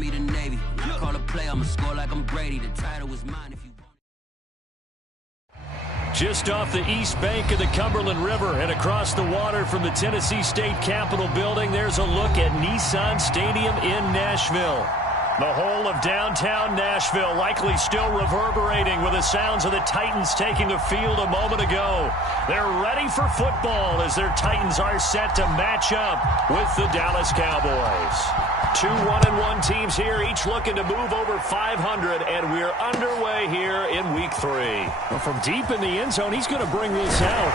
Army to Navy. When I call a play, I'ma score like I'm Brady. The title was mine if you want. Just off the east bank of the Cumberland River and across the water from the Tennessee State Capitol building, there's a look at Nissan Stadium in Nashville. The whole of downtown Nashville likely still reverberating with the sounds of the Titans taking the field a moment ago. They're ready for football as their Titans are set to match up with the Dallas Cowboys. Two 1-1 teams here, each looking to move over 500, and we're underway here in Week 3. Well, from deep in the end zone, he's going to bring this out.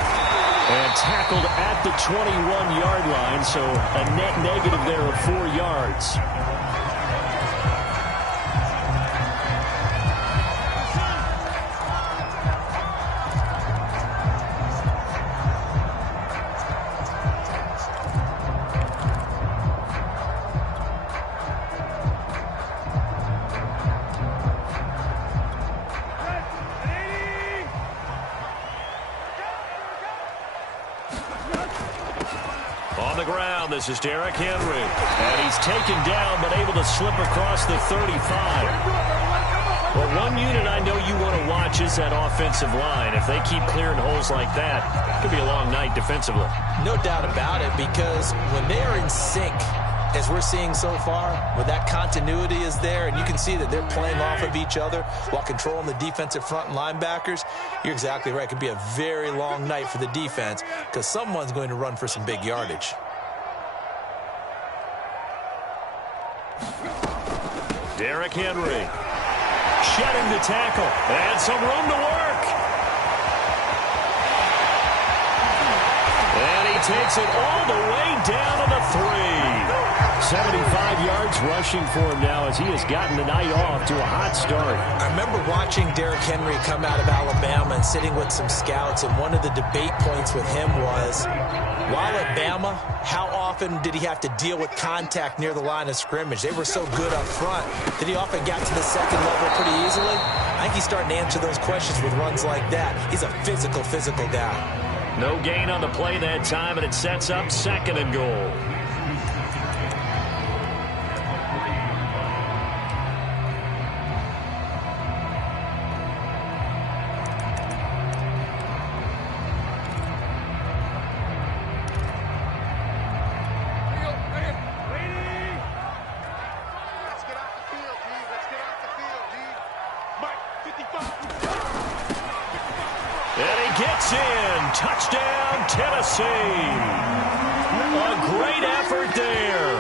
And tackled at the 21-yard line, so a net negative there of 4 yards. On the ground, this is Derrick Henry. And he's taken down, but able to slip across the 35. Well, one unit I know you want to watch is that offensive line. If they keep clearing holes like that, it could be a long night defensively. No doubt about it, because when they are in sync, as we're seeing so far, where that continuity is there, and you can see that they're playing off of each other while controlling the defensive front and linebackers, you're exactly right. It could be a very long night for the defense because someone's going to run for some big yardage. Derrick Henry shedding the tackle and some room to work. And he takes it all the way down to the 3. 75 yards rushing for him now as he has gotten the night off to a hot start. I remember watching Derrick Henry come out of Alabama and sitting with some scouts, and one of the debate points with him was, while at Bama, how often did he have to deal with contact near the line of scrimmage? They were so good up front that he often got to the second level pretty easily. I think he's starting to answer those questions with runs like that. He's a physical guy. No gain on the play that time, and it sets up 2nd and goal. And he gets in. Touchdown, Tennessee. A great effort there.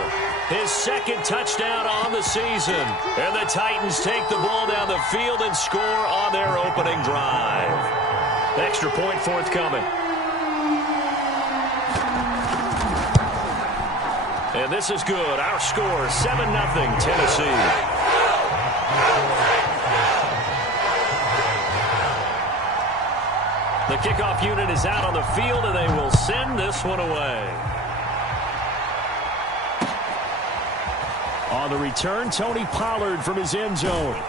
His 2nd touchdown on the season. And the Titans take the ball down the field and score on their opening drive. Extra point forthcoming. And this is good. Our score, 7-0 Tennessee. The kickoff unit is out on the field, and they will send this one away. On the return, Tony Pollard from his end zone.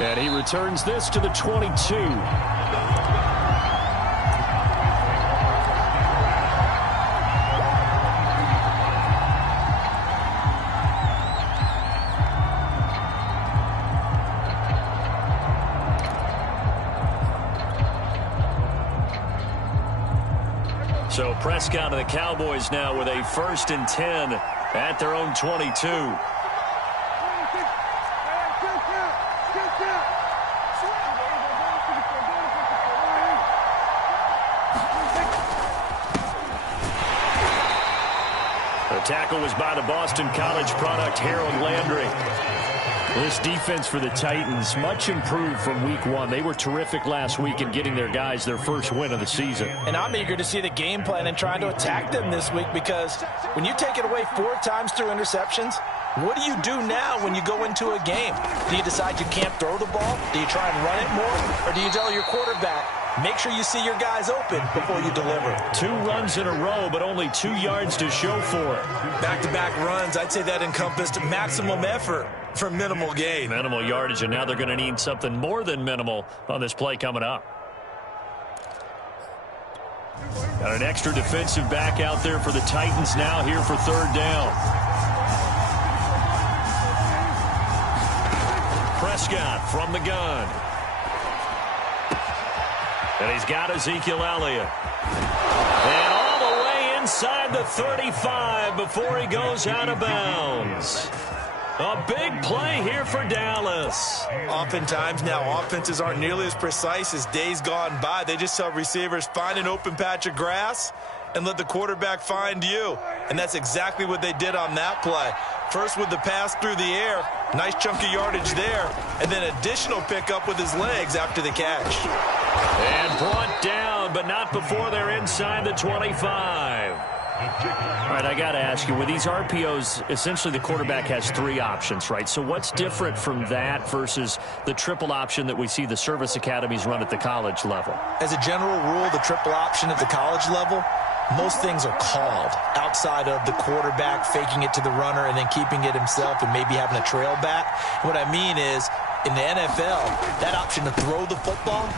And he returns this to the 22. So Prescott and the Cowboys now with a 1st and 10 at their own 22. The tackle was by the Boston College product, Harold Landry. This defense for the Titans, much improved from Week 1. They were terrific last week in getting their guys their first win of the season. And I'm eager to see the game plan and trying to attack them this week, because when you take it away 4 times through interceptions, what do you do now when you go into a game? Do you decide you can't throw the ball? Do you try and run it more? Or do you tell your quarterback, make sure you see your guys open before you deliver? 2 runs in a row, but only 2 yards to show for it. Back-to-back runs, I'd say that encompassed maximum effort for minimal gain. Minimal yardage, and now they're going to need something more than minimal on this play coming up. Got an extra defensive back out there for the Titans now here for 3rd down. Prescott from the gun. And he's got Ezekiel Elliott. And all the way inside the 35 before he goes out of bounds. A big play here for Dallas. Oftentimes now, offenses aren't nearly as precise as days gone by. They just tell receivers, find an open patch of grass and let the quarterback find you. And that's exactly what they did on that play. First with the pass through the air, nice chunk of yardage there, and then additional pickup with his legs after the catch. And brought down, but not before they're inside the 25. All right, I got to ask you, with these RPOs, essentially the quarterback has 3 options, right? So what's different from that versus the triple option that we see the service academies run at the college level? As a general rule, the triple option at the college level, most things are called outside of the quarterback faking it to the runner and then keeping it himself and maybe having a trail back. What I mean is, in the NFL, that option to throw the football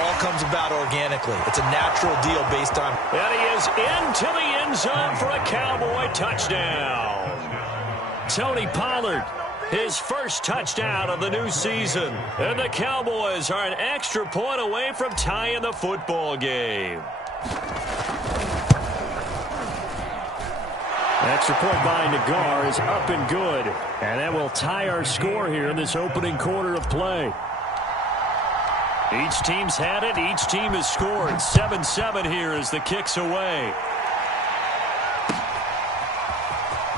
all comes about organically. It's a natural deal based on... And he is into the end zone for a Cowboy touchdown. Tony Pollard, his first touchdown of the new season. And the Cowboys are an extra point away from tying the football game. Extra point by Nagar is up and good. And that will tie our score here in this opening quarter of play. Each team's had it. Each team has scored. 7-7 here as the kick's away.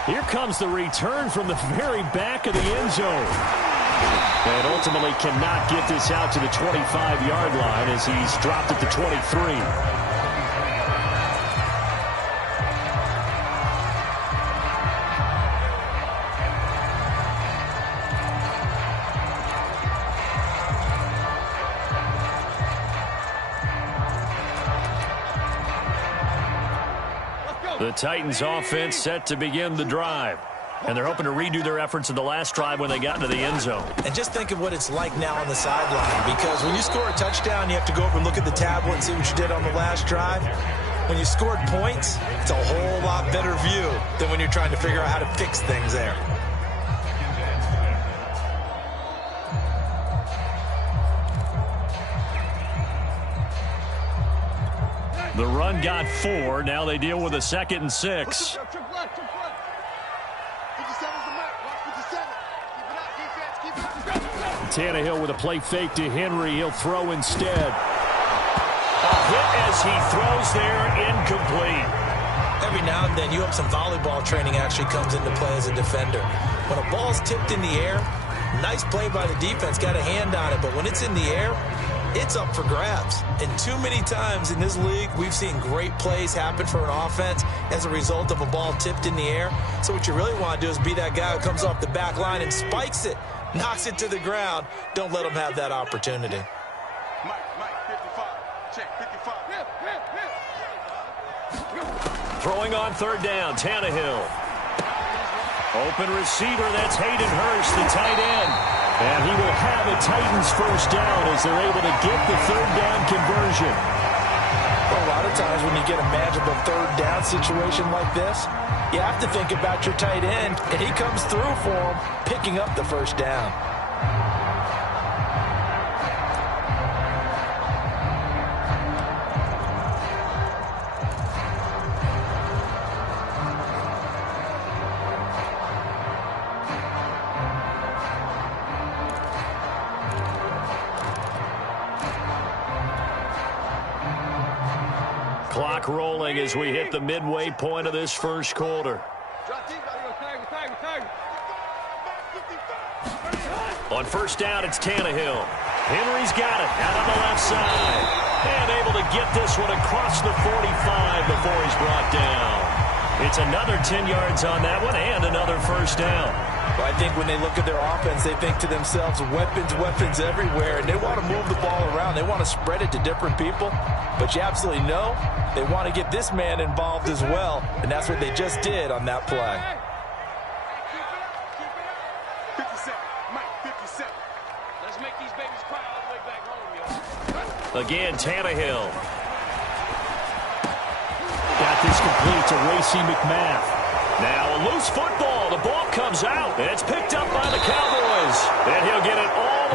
Here comes the return from the very back of the end zone. And ultimately cannot get this out to the 25-yard line as he's dropped at the 23. The Titans offense set to begin the drive. And they're hoping to redo their efforts in the last drive when they got into the end zone. And just think of what it's like now on the sideline. Because when you score a touchdown, you have to go over and look at the tablet and see what you did on the last drive. When you scored points, it's a whole lot better view than when you're trying to figure out how to fix things there. The run got 4. Now they deal with a 2nd and 6. Tannehill with a play fake to Henry. He'll throw instead. A hit as he throws there, incomplete. Every now and then, you have some volleyball training actually comes into play as a defender. When a ball's tipped in the air, nice play by the defense, got a hand on it. But when it's in the air, it's up for grabs. And too many times in this league, we've seen great plays happen for an offense as a result of a ball tipped in the air. So what you really want to do is be that guy who comes off the back line and spikes it, knocks it to the ground. Don't let them have that opportunity. Mike, 55. Check, 55. Throwing on 3rd down, Tannehill. Open receiver, that's Hayden Hurst, the tight end. And he will have a Titans first down as they're able to get the 3rd down conversion. Well, a lot of times when you get a manageable 3rd down situation like this, you have to think about your tight end, and he comes through for him, picking up the first down. Clock rolling as we hit the midway point of this first quarter. On 1st down, it's Tannehill. Henry's got it out on the left side. And able to get this one across the 45 before he's brought down. It's another 10 yards on that one and another first down. Well, I think when they look at their offense, they think to themselves, weapons everywhere, and they want to move the ball around. They want to spread it to different people. But you absolutely know they want to get this man involved as well, and that's what they just did on that play. 57. Mike, 57. Let's make these babies cry all the way back home, yo. Again, Tannehill. Got this complete to Racey McMath. Now a loose football. The ball comes out. And it's picked up by the Cowboys. And he'll get it all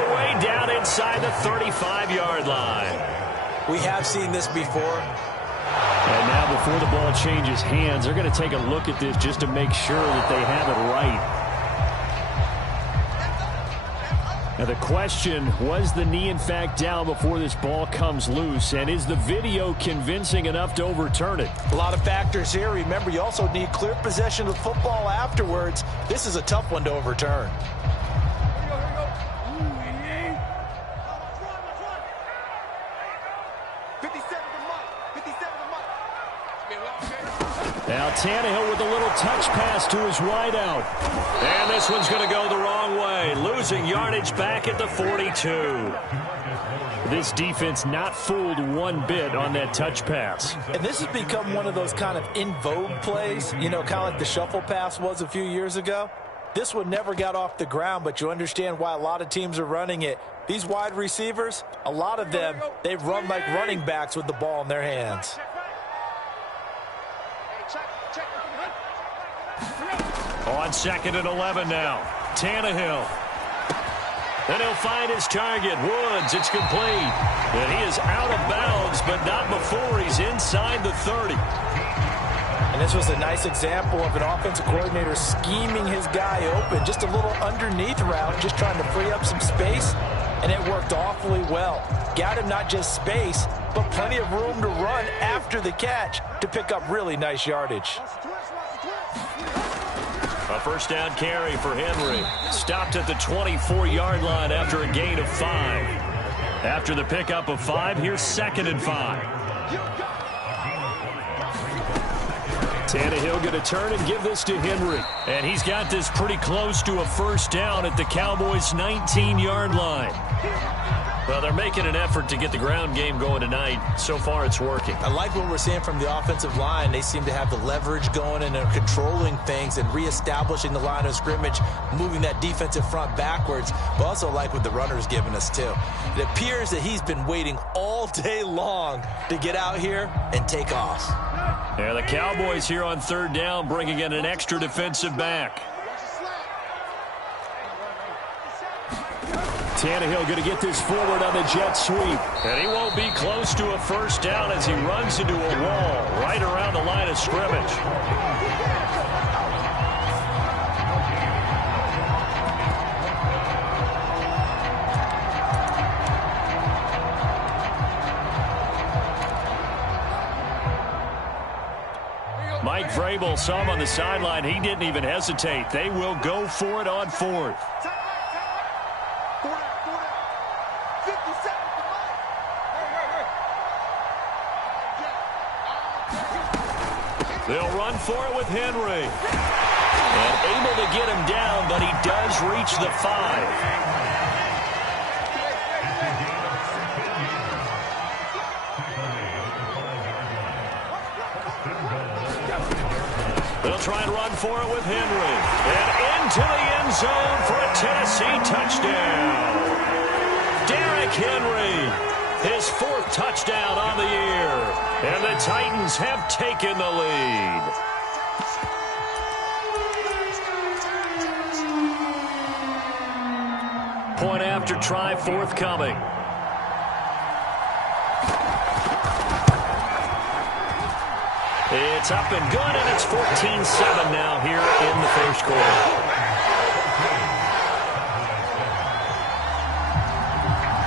25-yard line. We have seen this before. And now before the ball changes hands, they're going to take a look at this just to make sure that they have it right. Now the question, was the knee in fact down before this ball comes loose? And is the video convincing enough to overturn it? A lot of factors here. Remember, you also need clear possession of the football afterwards. This is a tough one to overturn. Now Tannehill with a little touch pass to his wideout. And this one's going to go the wrong way. Losing yardage back at the 42. This defense not fooled one bit on that touch pass. And this has become one of those kind of in vogue plays, you know, kind of like the shuffle pass was a few years ago. This one never got off the ground, but you understand why a lot of teams are running it. These wide receivers, a lot of them, they run like running backs with the ball in their hands. On 2nd and 11 now. Tannehill. And he'll find his target. Woods, it's complete. And he is out of bounds, but not before he's inside the 30. And this was a nice example of an offensive coordinator scheming his guy open. Just a little underneath route, just trying to free up some space. And it worked awfully well. Got him not just space, but plenty of room to run after the catch to pick up really nice yardage. A first down carry for Henry. Stopped at the 24-yard line after a gain of 5. After the pickup of 5, here's 2nd and 5. Tannehill going to turn and give this to Henry. And he's got this pretty close to a first down at the Cowboys' 19-yard line. Well, they're making an effort to get the ground game going tonight. So far, it's working. I like what we're seeing from the offensive line. They seem to have the leverage going and are controlling things and reestablishing the line of scrimmage, moving that defensive front backwards. But also like what the runner's giving us, too. It appears that he's been waiting all day long to get out here and take off. Yeah, the Cowboys here on 3rd down, bringing in an extra defensive back. Tannehill going to get this forward on the jet sweep. And he won't be close to a first down as he runs into a wall right around the line of scrimmage. Mike Vrabel saw him on the sideline. He didn't even hesitate. They will go for it on 4th. They'll run for it with Henry. And able to get him down, but he does reach the 5. They'll try and run for it with Henry. And into the end zone for a Tennessee touchdown. Derrick Henry, his 4th touchdown on the year. And the Titans have taken the lead. Point after try forthcoming. It's up and good, and it's 14-7 now here in the first quarter.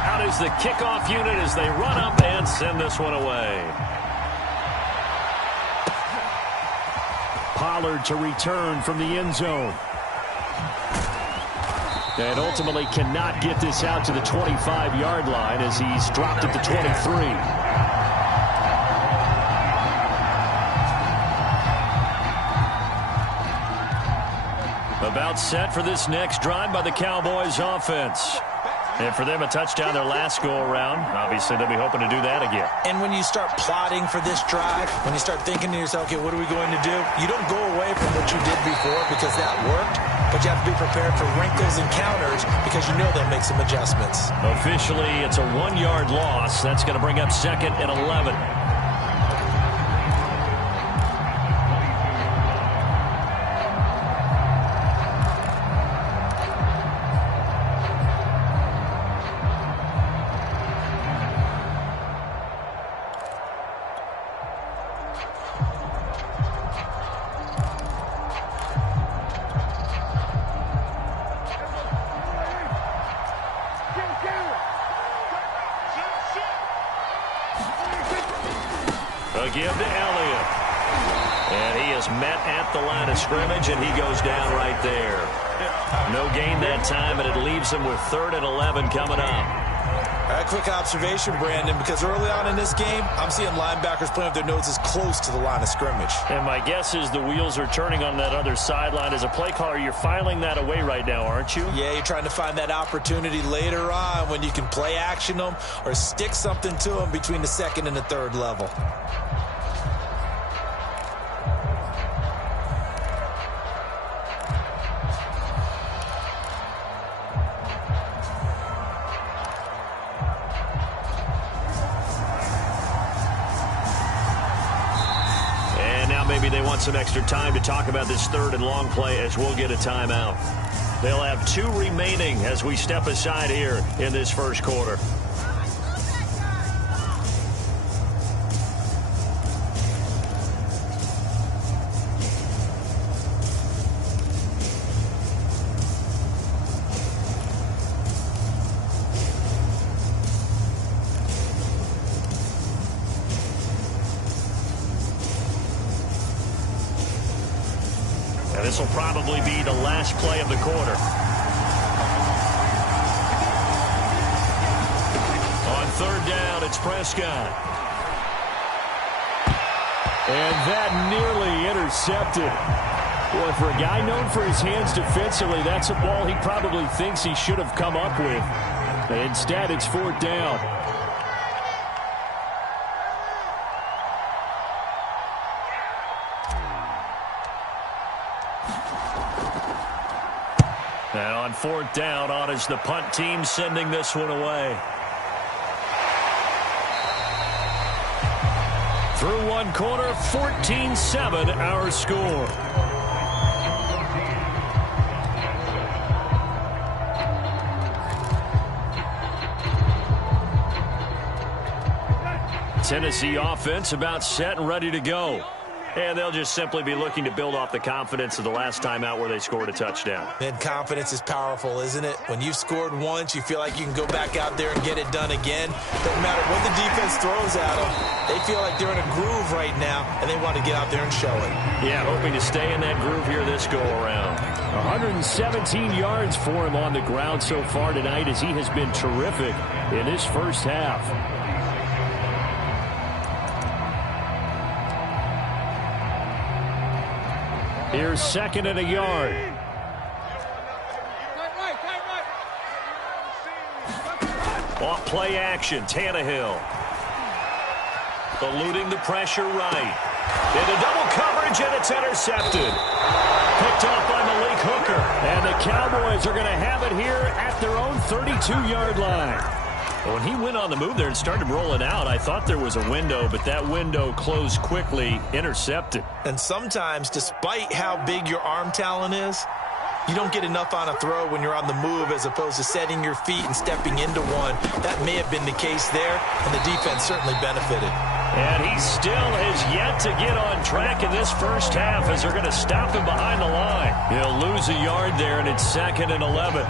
Out is the kickoff unit as they run up and send this one away. Pollard to return from the end zone. And ultimately cannot get this out to the 25-yard line as he's dropped at the 23. About set for this next drive by the Cowboys offense. And for them, a touchdown their last go-around. Obviously, they'll be hoping to do that again. And when you start plotting for this drive, when you start thinking to yourself, okay, what are we going to do? You don't go away from what you did before because that worked, but you have to be prepared for wrinkles and counters because you know they'll make some adjustments. Officially, it's a 1-yard loss. That's going to bring up 2nd and 11. give to Elliott. And he is met at the line of scrimmage, and he goes down right there. No gain that time, and it leaves him with 3rd and 11 coming up. A quick observation, Brandon, because early on in this game, I'm seeing linebackers playing with their noses close to the line of scrimmage. And my guess is the wheels are turning on that other sideline. As a play caller, you're filing that away right now, aren't you? Yeah, you're trying to find that opportunity later on when you can play action them or stick something to them between the 2nd and the 3rd level. Maybe they want some extra time to talk about this 3rd and long play as we'll get a timeout. They'll have 2 remaining as we step aside here in this first quarter. This will probably be the last play of the quarter. On 3rd down, it's Prescott. And that nearly intercepted. Boy, for a guy known for his hands defensively, that's a ball he probably thinks he should have come up with. But instead, it's 4th down. And on 4th down, on is the punt team sending this one away. Through one quarter, 14-7 our score. Tennessee offense about set and ready to go. And they'll just simply be looking to build off the confidence of the last time out where they scored a touchdown. And confidence is powerful, isn't it? When you've scored once, you feel like you can go back out there and get it done again. Doesn't matter what the defense throws at them. They feel like they're in a groove right now, and they want to get out there and show it. Yeah, hoping to stay in that groove here this go-around. 117 yards for him on the ground so far tonight as he has been terrific in this first half. Here's 2nd and a yard. Off play action, Tannehill. Eluding the pressure right. Into double coverage, and it's intercepted. Picked off by Malik Hooker. And the Cowboys are going to have it here at their own 32-yard line. When he went on the move there and started rolling out, I thought there was a window, but that window closed quickly, intercepted. And sometimes, despite how big your arm talent is, you don't get enough on a throw when you're on the move as opposed to setting your feet and stepping into one. That may have been the case there, and the defense certainly benefited. And he still has yet to get on track in this first half as they're going to stop him behind the line. He'll lose a yard there, and it's 2nd and 11.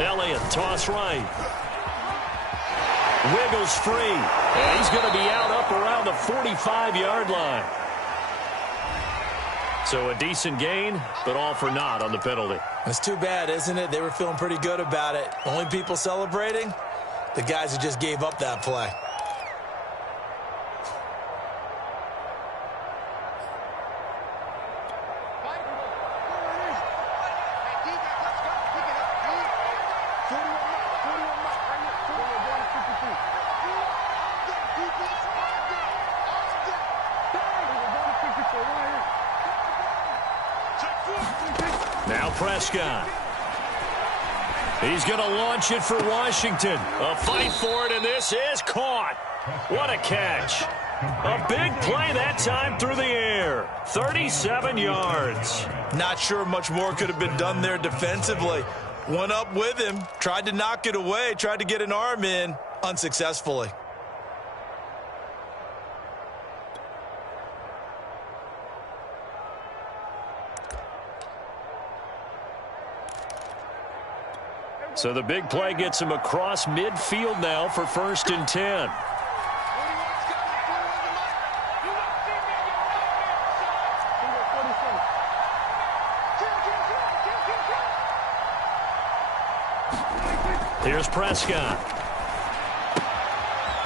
Elliott, toss right. Wiggles free. And he's going to be out up around the 45-yard line. So a decent gain, but all for naught on the penalty. It's too bad, isn't it? They were feeling pretty good about it. Only people celebrating? The guys who just gave up that play. Now Prescott. He's going to launch it for Washington. A fight for it, and this is caught. What a catch. A big play that time through the air. 37 yards. Not sure much more could have been done there defensively. One up with him. Tried to knock it away. Tried to get an arm in. Unsuccessfully. So the big play gets him across midfield now for 1st and 10. Here's Prescott.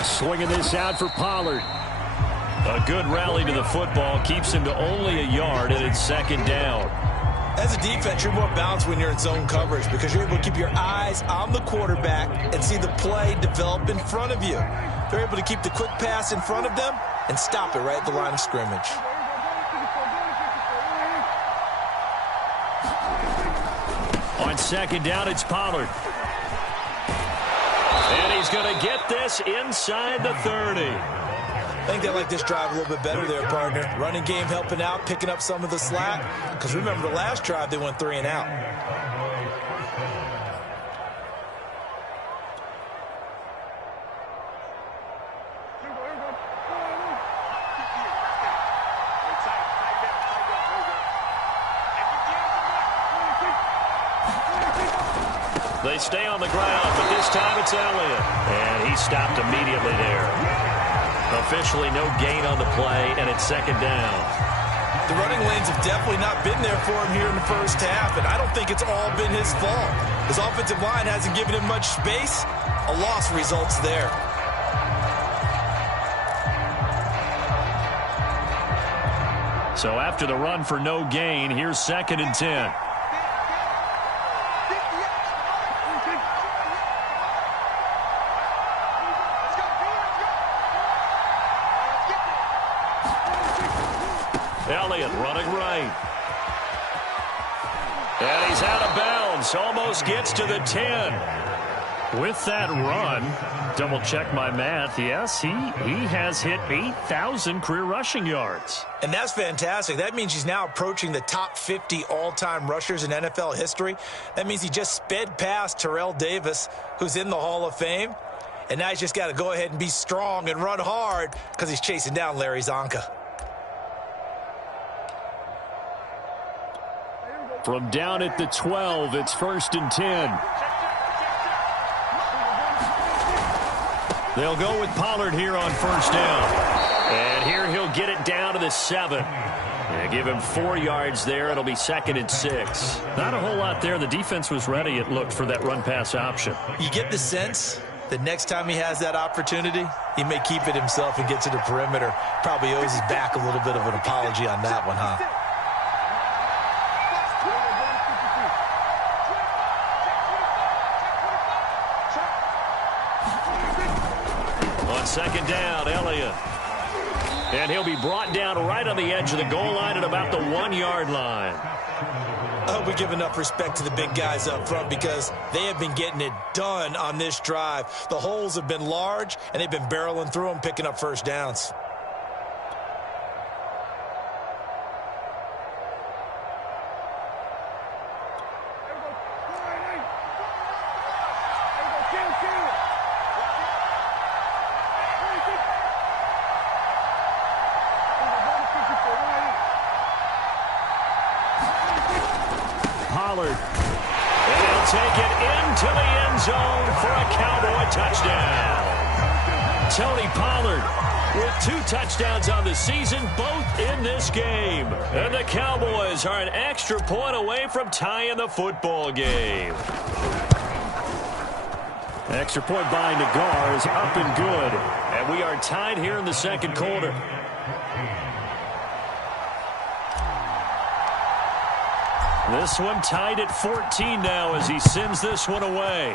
Swinging this out for Pollard. A good rally to the football keeps him to only a yard, and it's 2nd down. As a defense, you're more balanced when you're in zone coverage because you're able to keep your eyes on the quarterback and see the play develop in front of you. They're able to keep the quick pass in front of them and stop it right at the line of scrimmage. On 2nd down, it's Pollard. And he's going to get this inside the 30. I think they like this drive a little bit better there, partner. Running game helping out, picking up some of the slack. Because remember, the last drive, they went 3 and out. They stay on the ground, but this time it's Elliott. And he stopped immediately there. Officially no gain on the play, and it's 2nd down. The running lanes have definitely not been there for him here in the first half, and I don't think it's all been his fault. His offensive line hasn't given him much space. A loss results there. So after the run for no gain, here's 2nd and 10. Elliott running right. And he's out of bounds. Almost gets to the 10. With that run, double check my math. Yes, he has hit 8,000 career rushing yards. And that's fantastic. That means he's now approaching the top 50 all-time rushers in NFL history. That means he just sped past Terrell Davis, who's in the Hall of Fame. And now he's just got to go ahead and be strong and run hard because he's chasing down Larry Zonka. From down at the 12, it's 1st and 10. They'll go with Pollard here on 1st down. And here he'll get it down to the 7. Yeah, give him 4 yards there. It'll be 2nd and 6. Not a whole lot there. The defense was ready, it looked, for that run-pass option. You get the sense that next time he has that opportunity, he may keep it himself and get to the perimeter. Probably owes his back a little bit of an apology on that one, huh? On 2nd down, Elliott. And he'll be brought down right on the edge of the goal line at about the 1-yard line. I hope we give enough respect to the big guys up front because they have been getting it done on this drive. The holes have been large, and they've been barreling through them, picking up 1st downs. Pollard. And he'll take it into the end zone for a Cowboy touchdown. Tony Pollard with 2 touchdowns on the season, both in this game. And the Cowboys are an extra point away from tying the football game. Extra point by Nagar is up and good. And we are tied here in the 2nd quarter. This one tied at 14 now as he sends this one away.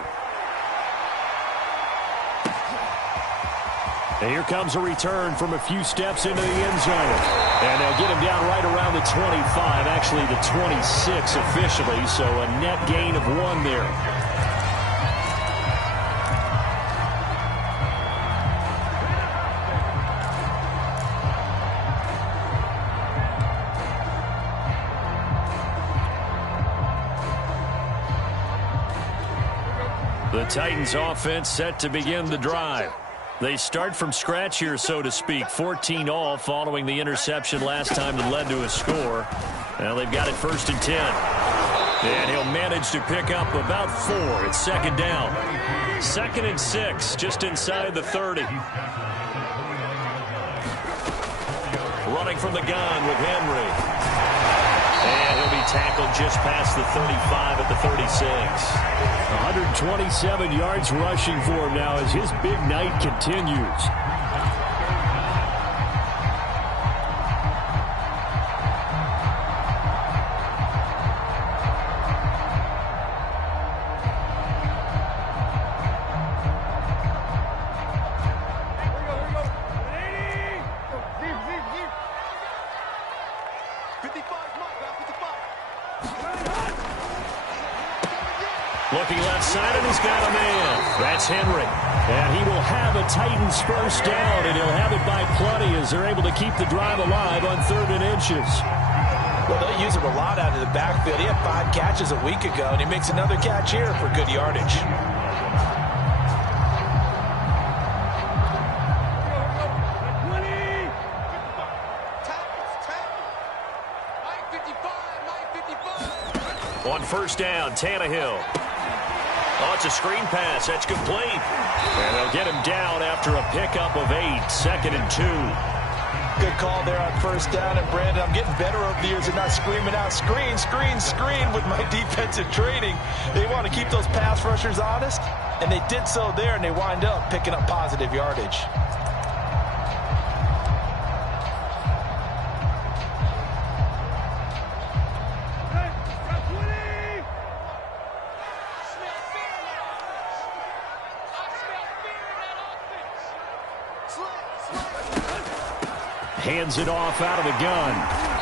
And here comes a return from a few steps into the end zone. And they'll get him down right around the 25, actually the 26 officially, so a net gain of 1 there. Titans offense set to begin the drive. They start from scratch here, so to speak. 14 all following the interception last time that led to a score. Now they've got it 1st and 10. And he'll manage to pick up about 4. It's 2nd down. 2nd and 6, just inside the 30. Running from the gun with Henry. And he'll be tackled just past the 35 at the 36. 127 yards rushing for him now as his big night continues. Looking left side, and he's got a man. That's Henry. And he will have a Titans 1st down, and he'll have it by plenty as they're able to keep the drive alive on 3rd and inches. Well, they'll use him a lot out of the backfield. He had 5 catches a week ago, and he makes another catch here for good yardage. On 1st down, Tannehill. Oh, it's a screen pass. That's complete. And they'll get him down after a pickup of 8. 2nd and 2. Good call there on 1st down. And, Brandon, I'm getting better over the years at not screaming out, screen, screen, screen with my defensive training. They want to keep those pass rushers honest, and they did so there, and they wind up picking up positive yardage. Hands it off out of the gun.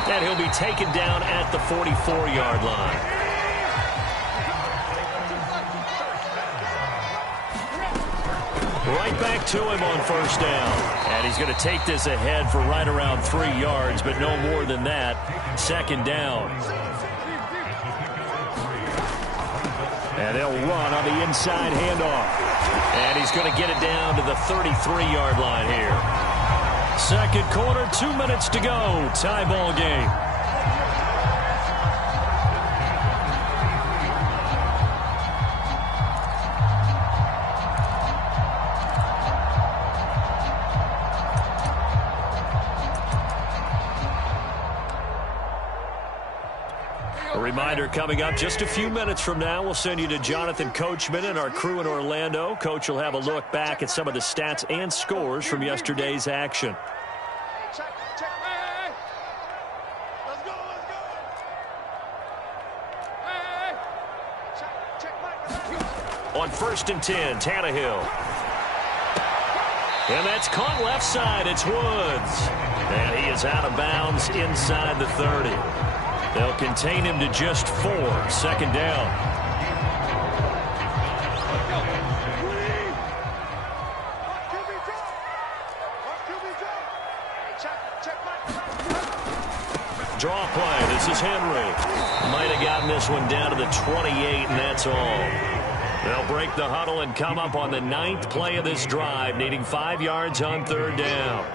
And he'll be taken down at the 44-yard line. Right back to him on 1st down. And he's going to take this ahead for right around 3 yards, but no more than that. 2nd down. And they'll run on the inside handoff. And he's going to get it down to the 33-yard line here. 2nd quarter, 2 minutes to go. Tie ball game. A reminder coming up just a few minutes from now. We'll send you to Jonathan Coachman and our crew in Orlando. Coach will have a look back at some of the stats and scores from yesterday's action. On 1st and 10, Tannehill. And that's caught left side. It's Woods. And he is out of bounds inside the 30. They'll contain him to just 4. 2nd down. Draw play. This is Henry. Might have gotten this one down to the 28, and that's all. They'll break the huddle and come up on the 9th play of this drive, needing 5 yards on 3rd down.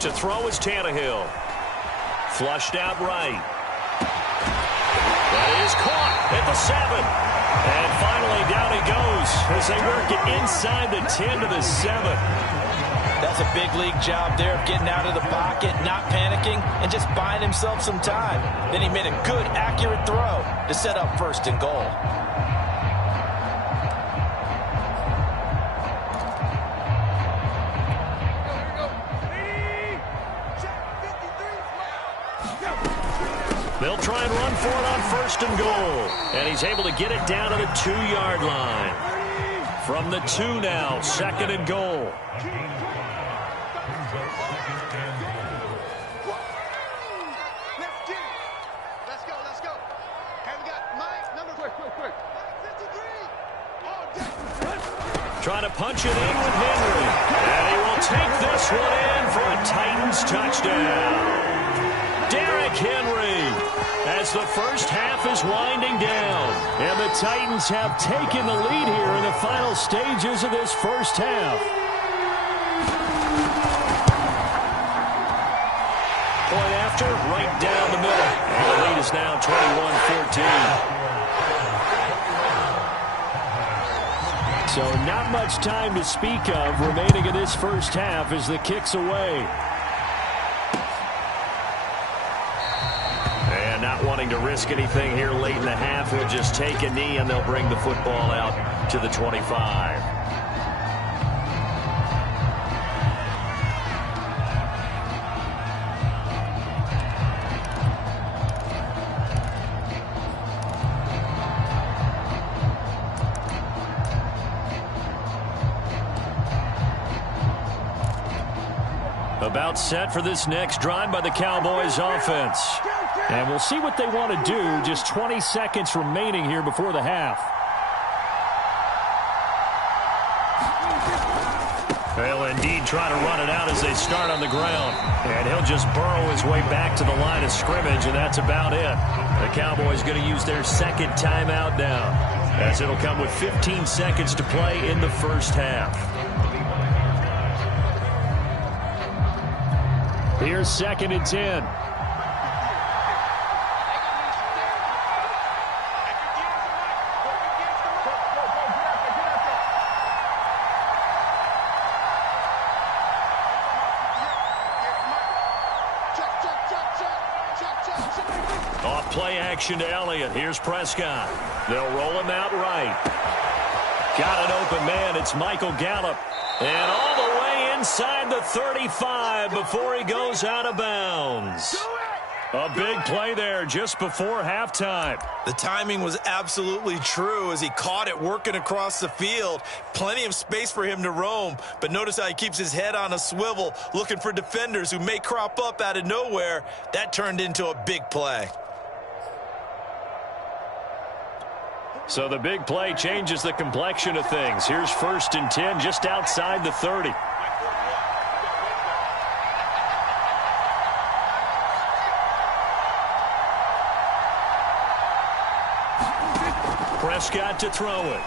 To throw is Tannehill. Flushed out right. That is caught at the 7. And finally down he goes as they work it inside the 10 to the 7. That's a big league job there of getting out of the pocket, not panicking, and just buying himself some time. Then he made a good, accurate throw to set up 1st and goal. They'll try and run for it on 1st and goal. And he's able to get it down to the 2-yard line. From the 2 now, 2nd and goal. Let's go. Have we got Mike, number 4? Trying to punch it in with Henry. And he will take this one in for a Titans touchdown. Derrick Henry, as the first half is winding down. And the Titans have taken the lead here in the final stages of this first half. Point after, right down the middle. And the lead is now 21-14. So not much time to speak of remaining in this first half as the kick's away. And not wanting to risk anything here late in the half, he'll just take a knee and they'll bring the football out to the 25. About set for this next drive by the Cowboys offense. And we'll see what they want to do. Just 20 seconds remaining here before the half. They'll indeed try to run it out as they start on the ground. And he'll just burrow his way back to the line of scrimmage, and that's about it. The Cowboys going to use their second timeout now, as it'll come with 15 seconds to play in the first half. Here's 2nd and 10. Off play action to Elliott. Here's Prescott. They'll roll him out right. Got an open man. It's Michael Gallup. And all the way inside the 35 before he goes out of bounds. A big play there just before halftime. The timing was absolutely true as he caught it working across the field. Plenty of space for him to roam, but notice how he keeps his head on a swivel looking for defenders who may crop up out of nowhere. That turned into a big play. So the big play changes the complexion of things. Here's 1st and 10 just outside the 30. Prescott to throw it.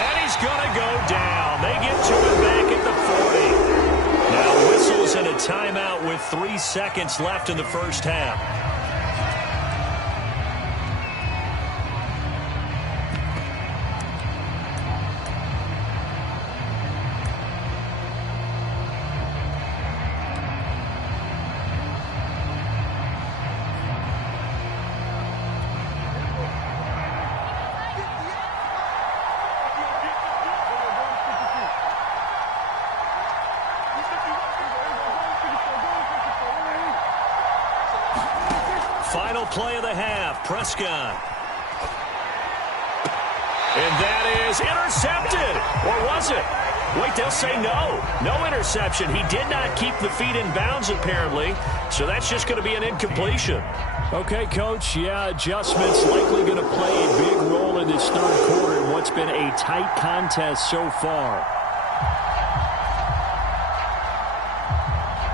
And he's going to go down. They get to him back at the 40. Now whistles and a timeout with 3 seconds left in the first half. Final play of the half, Prescott. And that is intercepted. Or was it? Wait, they'll say no. No interception. He did not keep the feet in bounds, apparently. So that's just going to be an incompletion. Okay, Coach. Yeah, adjustments likely going to play a big role in this third quarter in what's been a tight contest so far.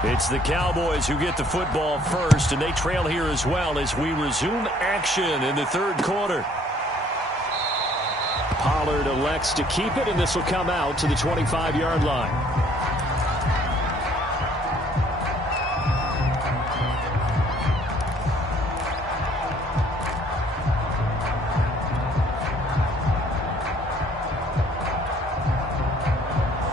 It's the Cowboys who get the football first, and they trail here as well as we resume action in the third quarter. Pollard elects to keep it, and this will come out to the 25-yard line.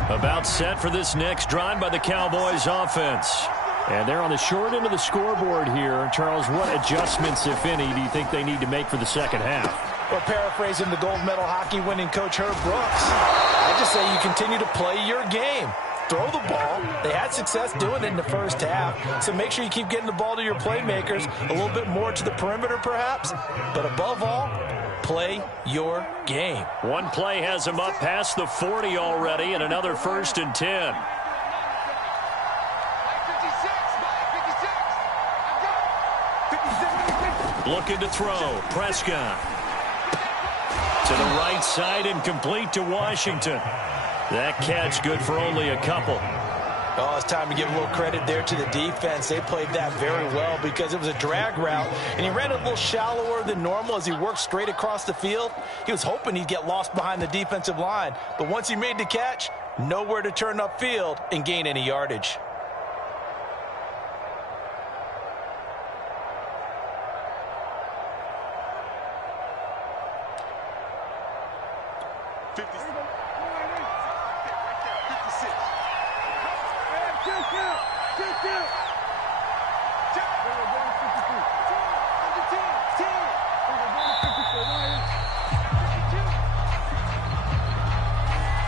About set for this next drive by the Cowboys offense. And they're on the short end of the scoreboard here. Charles, what adjustments, if any, do you think they need to make for the second half? Well, paraphrasing the gold medal hockey winning coach Herb Brooks, I just say you continue to play your game. Throw the ball. They had success doing it in the first half, so make sure you keep getting the ball to your playmakers, a little bit more to the perimeter perhaps, but above all, play your game. One play has him up past the 40 already, and another 1st and 10. Looking to throw. Prescott. To To the right side and complete to Washington. That catch good for only a couple. Oh, it's time to give a little credit there to the defense. They played that very well because it was a drag route, and he ran a little shallower than normal as he worked straight across the field. He was hoping he'd get lost behind the defensive line, but once he made the catch, nowhere to turn upfield and gain any yardage.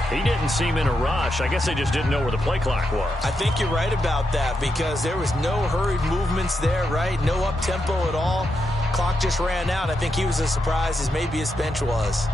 He didn't seem in a rush. I guess they just didn't know where the play clock was. I think you're right about that because there was no hurried movements there, right? No up-tempo at all. Clock just ran out. I think he was as surprised as maybe his bench was.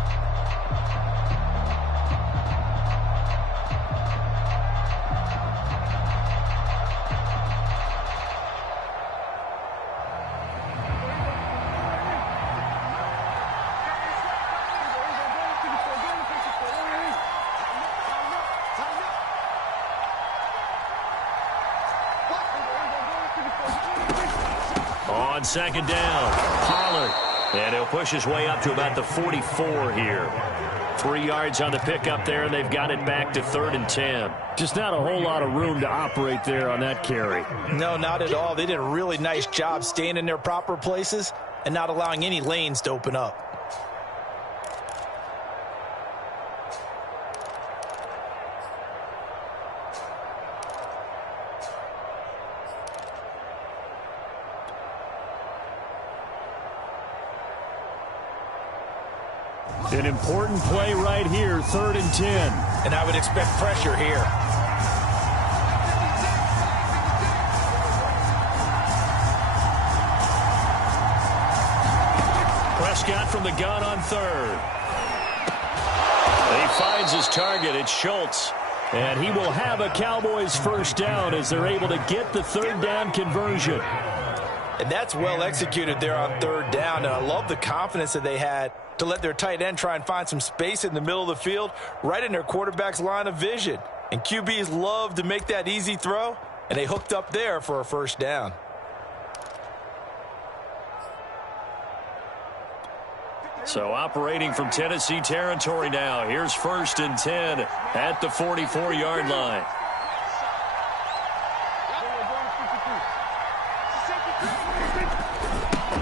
On second down, Pollard. And he'll push his way up to about the 44 here. 3 yards on the pickup there, and they've got it back to 3rd and 10. Just not a whole lot of room to operate there on that carry. No, not at all. They did a really nice job staying in their proper places and not allowing any lanes to open up. An important play right here, 3rd and 10. And I would expect pressure here. Prescott from the gun on 3rd. He finds his target. It's Schultz. And he will have a Cowboys first down as they're able to get the 3rd down conversion. And that's well executed there on 3rd down. And I love the confidence that they had to let their tight end try and find some space in the middle of the field, right in their quarterback's line of vision. And QBs love to make that easy throw, and they hooked up there for a first down. So operating from Tennessee territory now. Here's 1st and 10 at the 44-yard line.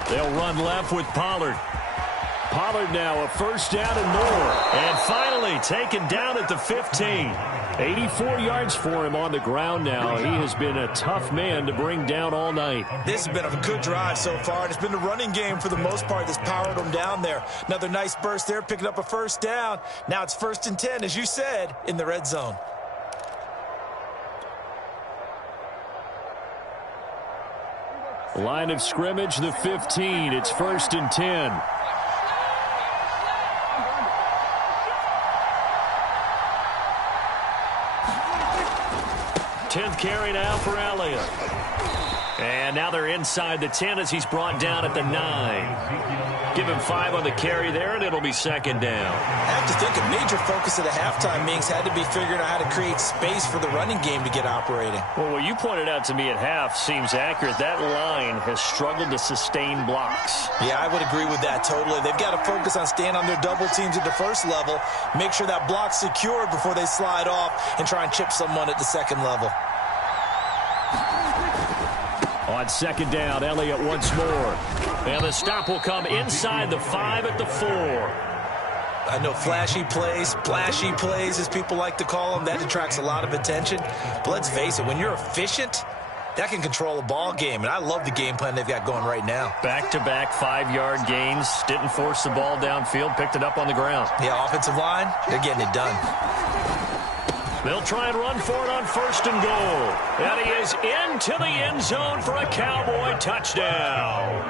They'll run left with Pollard. Pollard now a first down and more. And finally taken down at the 15. 84 yards for him on the ground now. He has been a tough man to bring down all night. This has been a good drive so far. And it's been the running game for the most part that's powered him down there. Another nice burst there, picking up a first down. Now it's 1st and 10, as you said, in the red zone. Line of scrimmage, the 15. It's 1st and 10. 10th carry now for Elliott. And now they're inside the 10 as he's brought down at the 9. Give him 5 on the carry there, and it'll be 2nd down. I have to think a major focus of the halftime meetings had to be figuring out how to create space for the running game to get operating. Well, what you pointed out to me at half seems accurate. That line has struggled to sustain blocks. Yeah, I would agree with that totally. They've got to focus on staying on their double teams at the first level, make sure that block's secured before they slide off and try and chip someone at the second level. On 2nd down, Elliott once more. And the stop will come inside the 5 at the 4. I know flashy plays, splashy plays, as people like to call them, that attracts a lot of attention. But let's face it, when you're efficient, that can control a ball game. And I love the game plan they've got going right now. Back-to-back 5-yard gains. Didn't force the ball downfield. Picked it up on the ground. Yeah, offensive line, they're getting it done. They'll try and run for it on 1st and goal. And he is into the end zone for a Cowboy touchdown.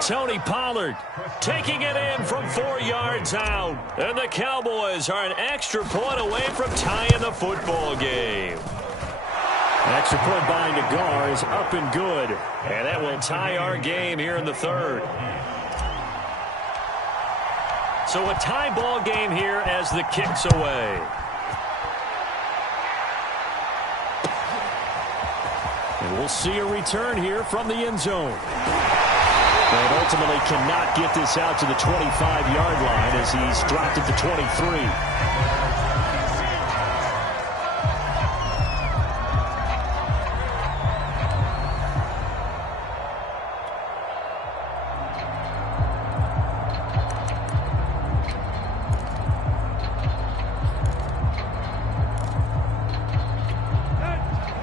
Tony Pollard taking it in from 4 yards out. And the Cowboys are an extra point away from tying the football game. Extra point by Nagar is up and good. And that will tie our game here in the 3rd. So a tie ball game here as the kick's away. And we'll see a return here from the end zone. And ultimately cannot get this out to the 25-yard line as he's dropped at the 23.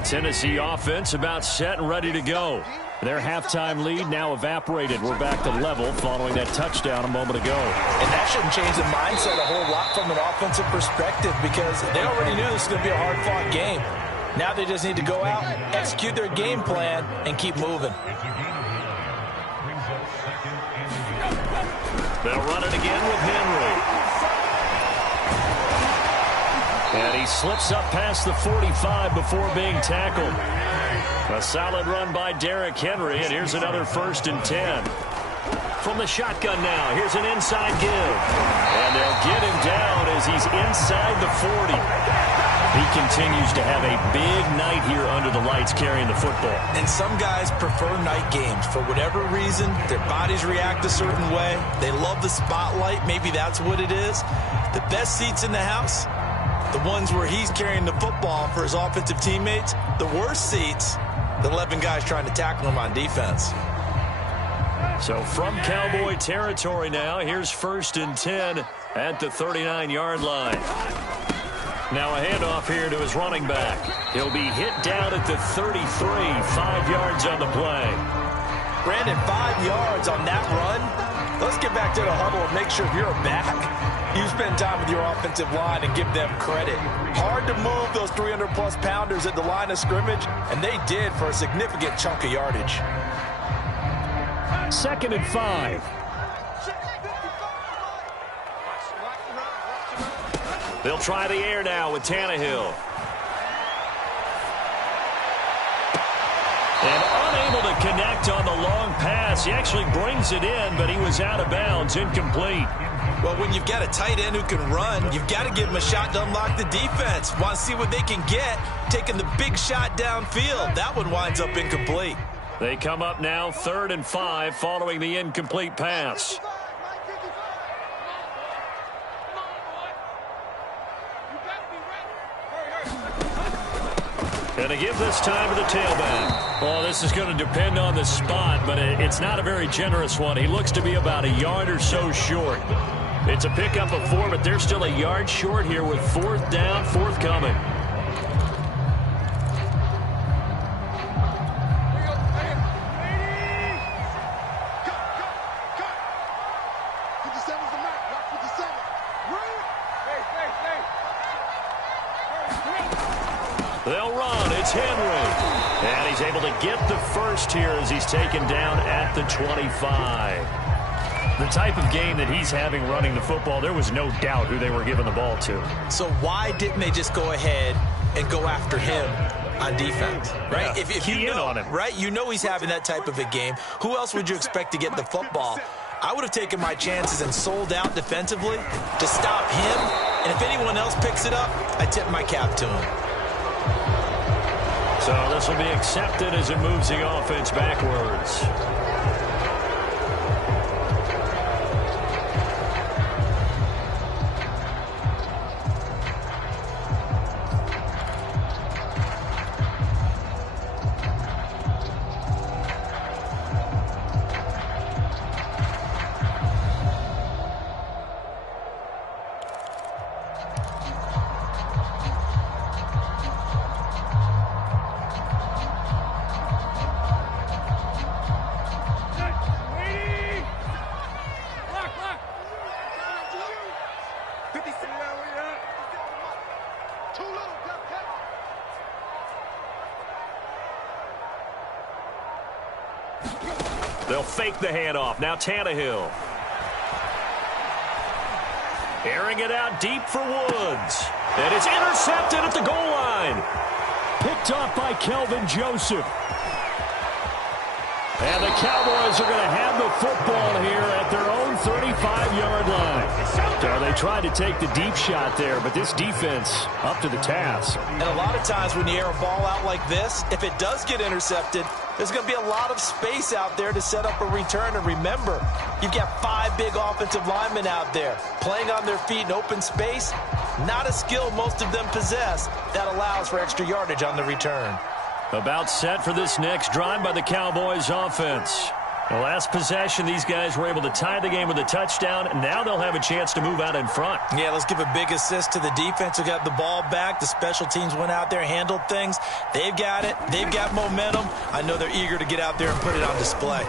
Tennessee offense about set and ready to go. Their halftime lead now evaporated. We're back to level following that touchdown a moment ago. And that shouldn't change the mindset a whole lot from an offensive perspective because they already knew this was going to be a hard-fought game. Now they just need to go out, execute their game plan, and keep moving. They'll run it again with Henry. And he slips up past the 45 before being tackled. A solid run by Derrick Henry, and here's another 1st and 10. From the shotgun now, here's an inside give. And they'll get him down as he's inside the 40. He continues to have a big night here under the lights carrying the football. And some guys prefer night games. For whatever reason, their bodies react a certain way. They love the spotlight. Maybe that's what it is. The best seats in the house, the ones where he's carrying the football for his offensive teammates. The worst seats, the 11 guys trying to tackle him on defense. So from Cowboy territory now, here's 1st and 10 at the 39-yard line. Now a handoff here to his running back. He'll be hit down at the 33, 5 yards on the play. Brandon, 5 yards on that run. Let's get back to the huddle and make sure you're back. You spend time with your offensive line and give them credit. Hard to move those 300-plus pounders at the line of scrimmage, and they did for a significant chunk of yardage. 2nd and 5. They'll try the air now with Tannehill. And unable to connect on the long pass. He actually brings it in, but he was out of bounds, incomplete. Well, when you've got a tight end who can run, you've got to give him a shot to unlock the defense. Want to see what they can get, taking the big shot downfield. That one winds up incomplete. They come up now 3rd and 5 following the incomplete pass. And to give this time to the tailback. Well, this is going to depend on the spot, but it's not a very generous one. He looks to be about a yard or so short. It's a pickup of 4, but they're still a yard short here with 4th down, forthcoming. They'll run. It's Henry. And he's able to get the first here as he's taken down at the 25. The type of game that he's having running the football, there was no doubt who they were giving the ball to. So why didn't they just go ahead and go after him on defense, right? Yeah, if you know, on him. right, you know he's having that type of a game. Who else would you expect to get the football? I would have taken my chances and sold out defensively to stop him. And if anyone else picks it up, I tip my cap to him. So this will be accepted as it moves the offense backwards. They'll fake the handoff. Now Tannehill. Airing it out deep for Woods. And it's intercepted at the goal line. Picked off by Kelvin Joseph. And the Cowboys are going to have the football here at their own 35-yard line. They tried to take the deep shot there, but this defense up to the task. And a lot of times when you air a ball out like this, if it does get intercepted, there's going to be a lot of space out there to set up a return. And remember, you've got 5 big offensive linemen out there playing on their feet in open space. Not a skill most of them possess that allows for extra yardage on the return. About set for this next drive by the Cowboys offense. The last possession, these guys were able to tie the game with a touchdown, and now they'll have a chance to move out in front. Yeah, let's give a big assist to the defense who got the ball back. The special teams went out there, handled things. They've got it. They've got momentum. I know they're eager to get out there and put it on display.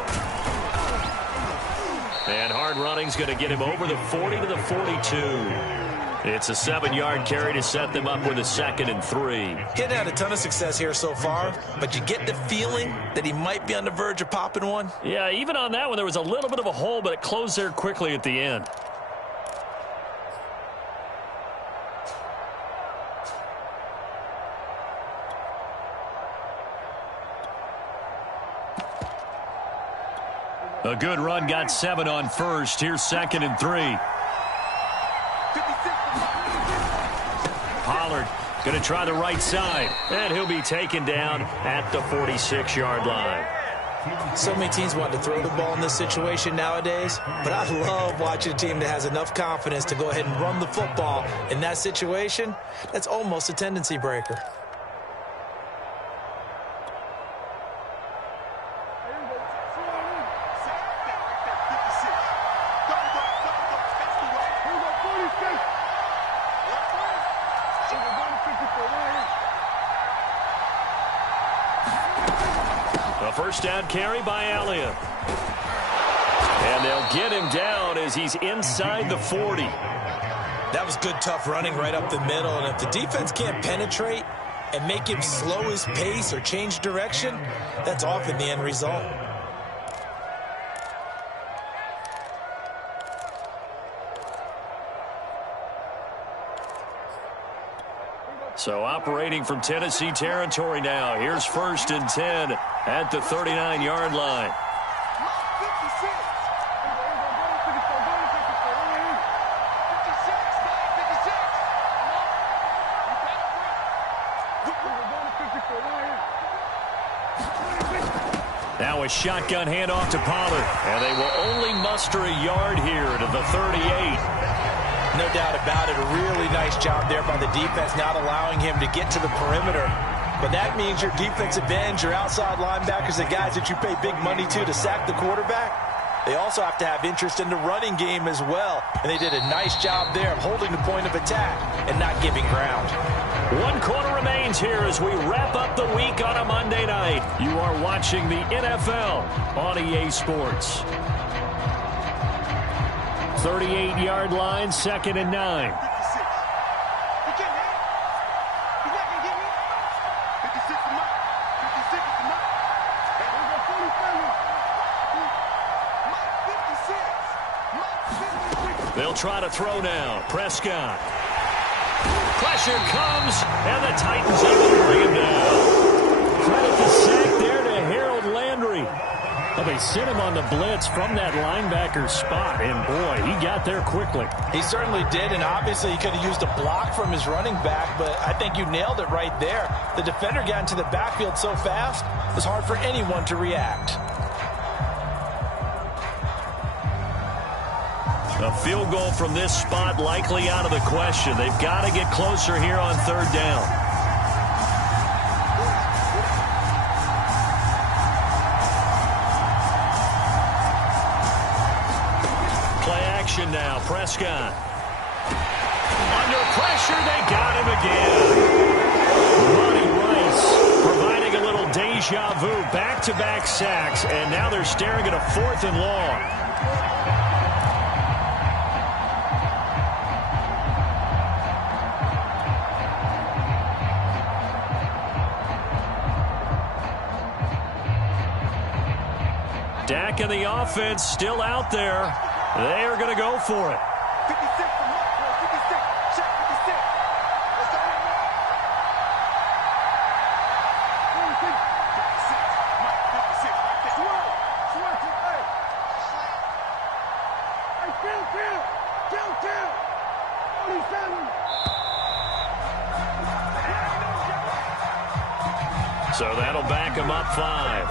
And hard running's going to get him over the 40 to the 42. It's a 7-yard carry to set them up with a 2nd and 3. He hasn't had a ton of success here so far, but you get the feeling that he might be on the verge of popping one. Yeah, even on that one, there was a little bit of a hole, but it closed there quickly at the end. A good run got 7 on first. Here's 2nd and 3. Pollard going to try the right side, and he'll be taken down at the 46-yard line. So many teams want to throw the ball in this situation nowadays, but I love watching a team that has enough confidence to go ahead and run the football. In that situation, that's almost a tendency breaker. A first down carry by Elliott. And they'll get him down as he's inside the 40. That was good, tough running right up the middle. And if the defense can't penetrate and make him slow his pace or change direction, that's often the end result. So operating from Tennessee territory now. Here's 1st and 10 at the 39-yard line. Now a shotgun handoff to Pollard. And they will only muster a yard here to the 38. No doubt about it. A really nice job there by the defense, not allowing him to get to the perimeter. But that means your defensive ends, your outside linebackers, the guys that you pay big money to sack the quarterback, they also have to have interest in the running game as well. And they did a nice job there of holding the point of attack and not giving ground. 1 quarter remains here as we wrap up the week on a Monday night. You are watching the NFL on EA Sports. 38-yard line, 2nd and 9. They'll try to throw now. Prescott. Pressure comes, and the Titans able to bring him down. Credit the sack there to Harold Landry. Well, they sent him on the blitz from that linebacker spot, and boy, he got there quickly. He certainly did, and obviously he could have used a block from his running back, but I think you nailed it right there. The defender got into the backfield so fast, it was hard for anyone to react. A field goal from this spot likely out of the question. They've got to get closer here on 3rd down. Play action now. Prescott. Under pressure, they got him again. Ronnie Rice providing a little deja vu. Back-to-back sacks, and now they're staring at a 4th and long. Dak and the offense still out there. They are going to go for it. 56 from Mark, 56. Check 56. Let's go. 56. Mike, 56. Right there. Switch. Hey. Hey, kill. So that'll back him up 5.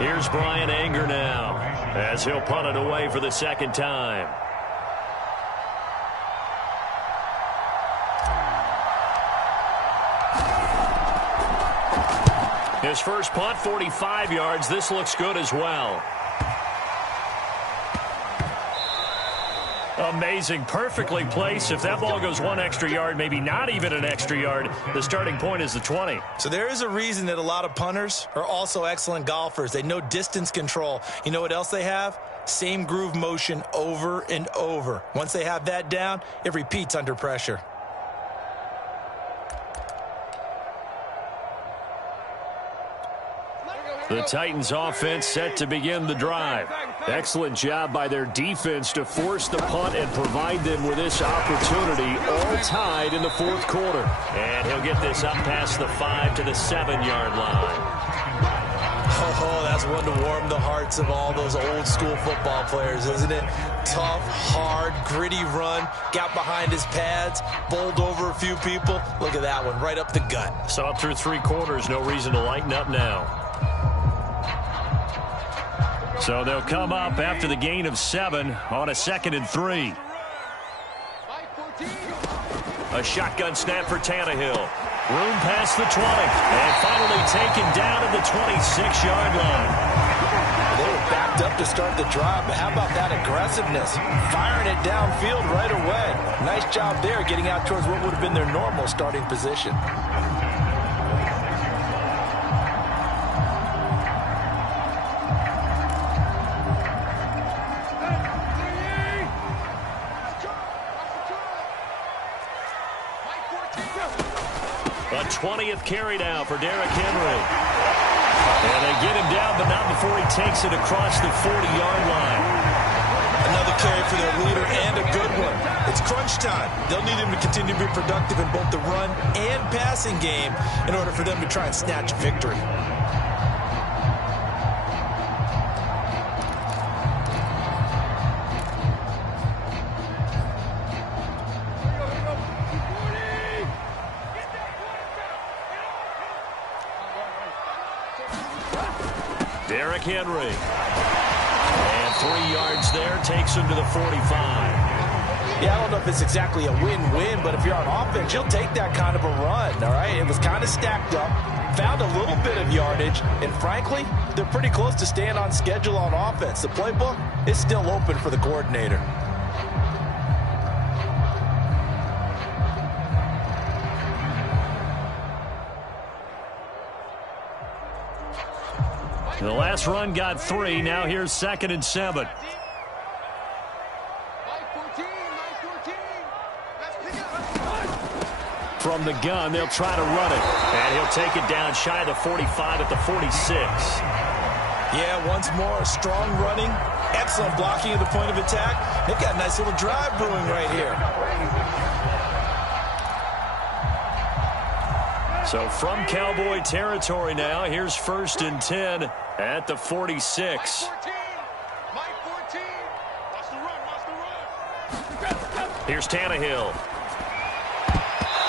Here's Brian Anger now as he'll punt it away for the second time. His first punt, 45 yards. This looks good as well. Amazing. Perfectly placed. If that ball goes 1 extra yard, maybe not even an extra yard, the starting point is the 20. So there is a reason that a lot of punters are also excellent golfers. They know distance control. You know what else they have? Same groove motion over and over. Once they have that down, it repeats under pressure. The Titans offense set to begin the drive. Excellent job by their defense to force the punt and provide them with this opportunity, all tied in the fourth quarter. And he'll get this up past the 5 to the 7-yard line. Oh, that's one to warm the hearts of all those old school football players, isn't it? Tough, hard, gritty run, got behind his pads, bowled over a few people. Look at that one, right up the gut. So up through 3 quarters, no reason to lighten up now. So they'll come up after the gain of 7 on a 2nd and 3. A shotgun snap for Tannehill. Room past the 20. And finally taken down at the 26-yard line. They were backed up to start the drive, but how about that aggressiveness? Firing it downfield right away. Nice job there getting out towards what would have been their normal starting position. A 20th carry now for Derrick Henry. And they get him down, but not before he takes it across the 40-yard line. Another carry for their leader and a good one. It's crunch time. They'll need him to continue to be productive in both the run and passing game in order for them to try and snatch victory. Derrick Henry. And 3 yards there, takes him to the 45. Yeah, I don't know if it's exactly a win-win, but if you're on offense, you'll take that kind of a run, all right? It was kind of stacked up, found a little bit of yardage, and frankly, they're pretty close to staying on schedule on offense. The playbook is still open for the coordinator. The last run got 3. Now here's 2nd and 7. From the gun, they'll try to run it. And he'll take it down shy of the 45 at the 46. Yeah, once more, strong running, excellent blocking at the point of attack. They've got a nice little drive brewing right here. So from Cowboy territory now, here's 1st and 10 at the 46. Here's Tannehill.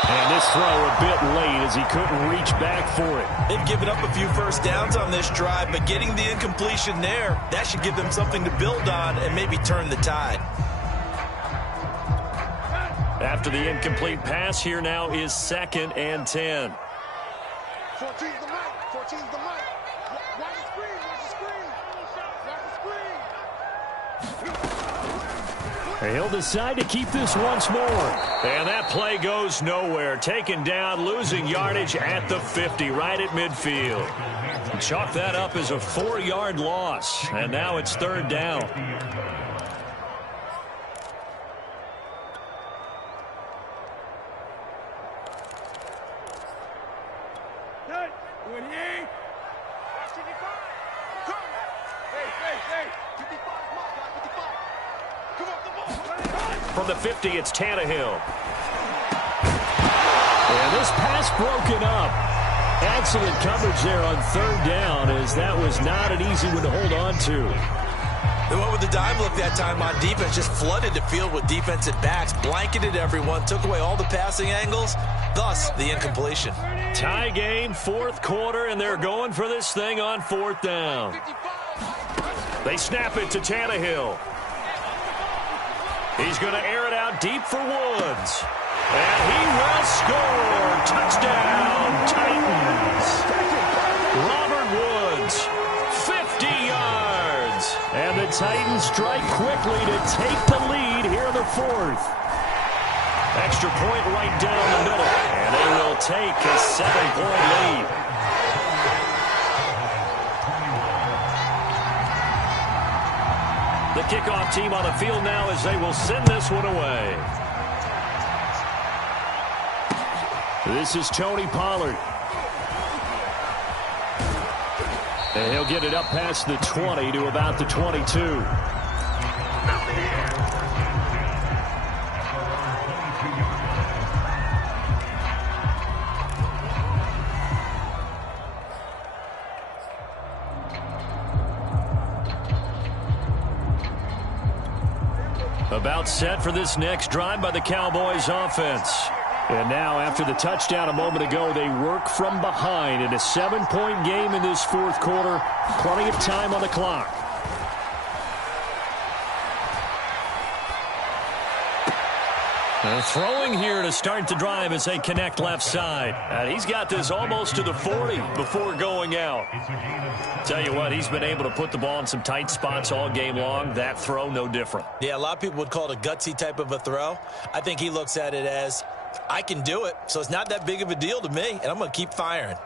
And this throw a bit late as he couldn't reach back for it. They've given up a few first downs on this drive, but getting the incompletion there, that should give them something to build on and maybe turn the tide. After the incomplete pass, here now is 2nd and 10. 14's the mic. 14's the mic. Watch the screen. Watch the screen. Watch the screen. He'll decide to keep this once more. And that play goes nowhere. Taken down, losing yardage at the 50, right at midfield. Chalk that up as a 4-yard loss. And now it's 3rd down. From the 50, it's Tannehill. And this pass broken up. Excellent coverage there on 3rd down, as that was not an easy one to hold on to. They went with the dime look that time on defense, just flooded the field with defensive backs, blanketed everyone, took away all the passing angles, thus the incompletion. Tie game, fourth quarter, and they're going for this thing on fourth down. They snap it to Tannehill. He's going to air it out deep for Woods. And he will score. Touchdown, Titans. Robert Woods, 50 yards. And the Titans strike quickly to take the lead here in the fourth. Extra point right down the middle. And they will take a 7-point lead. The kickoff team on the field now as they will send this one away. This is Tony Pollard. And he'll get it up past the 20 to about the 22. About set for this next drive by the Cowboys offense. And now, after the touchdown a moment ago, they work from behind in a 7-point game in this fourth quarter. Plenty of time on the clock. Throwing here to start the drive as they connect left side. And he's got this almost to the 40 before going out. Tell you what, he's been able to put the ball in some tight spots all game long. That throw, no different. Yeah, a lot of people would call it a gutsy type of a throw. I think he looks at it as, I can do it, so it's not that big of a deal to me, and I'm going to keep firing.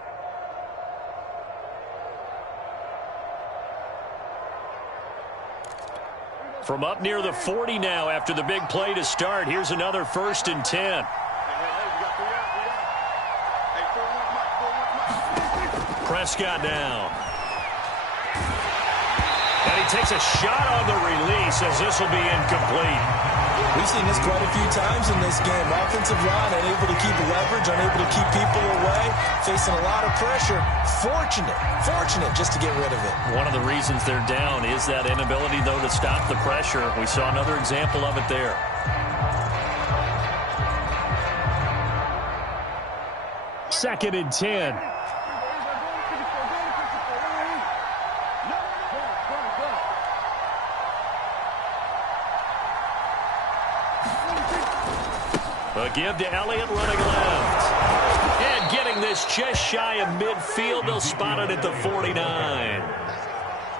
From up near the 40 now after the big play to start. Here's another 1st and 10. Prescott now. And he takes a shot on the release as this will be incomplete. We've seen this quite a few times in this game. Offensive line unable to keep leverage, unable to keep people away, facing a lot of pressure. Fortunate just to get rid of it. One of the reasons they're down is that inability, though, to stop the pressure. We saw another example of it there. Second and 10. A give to Elliott running left. And getting this just shy of midfield. They'll spot it at the 49.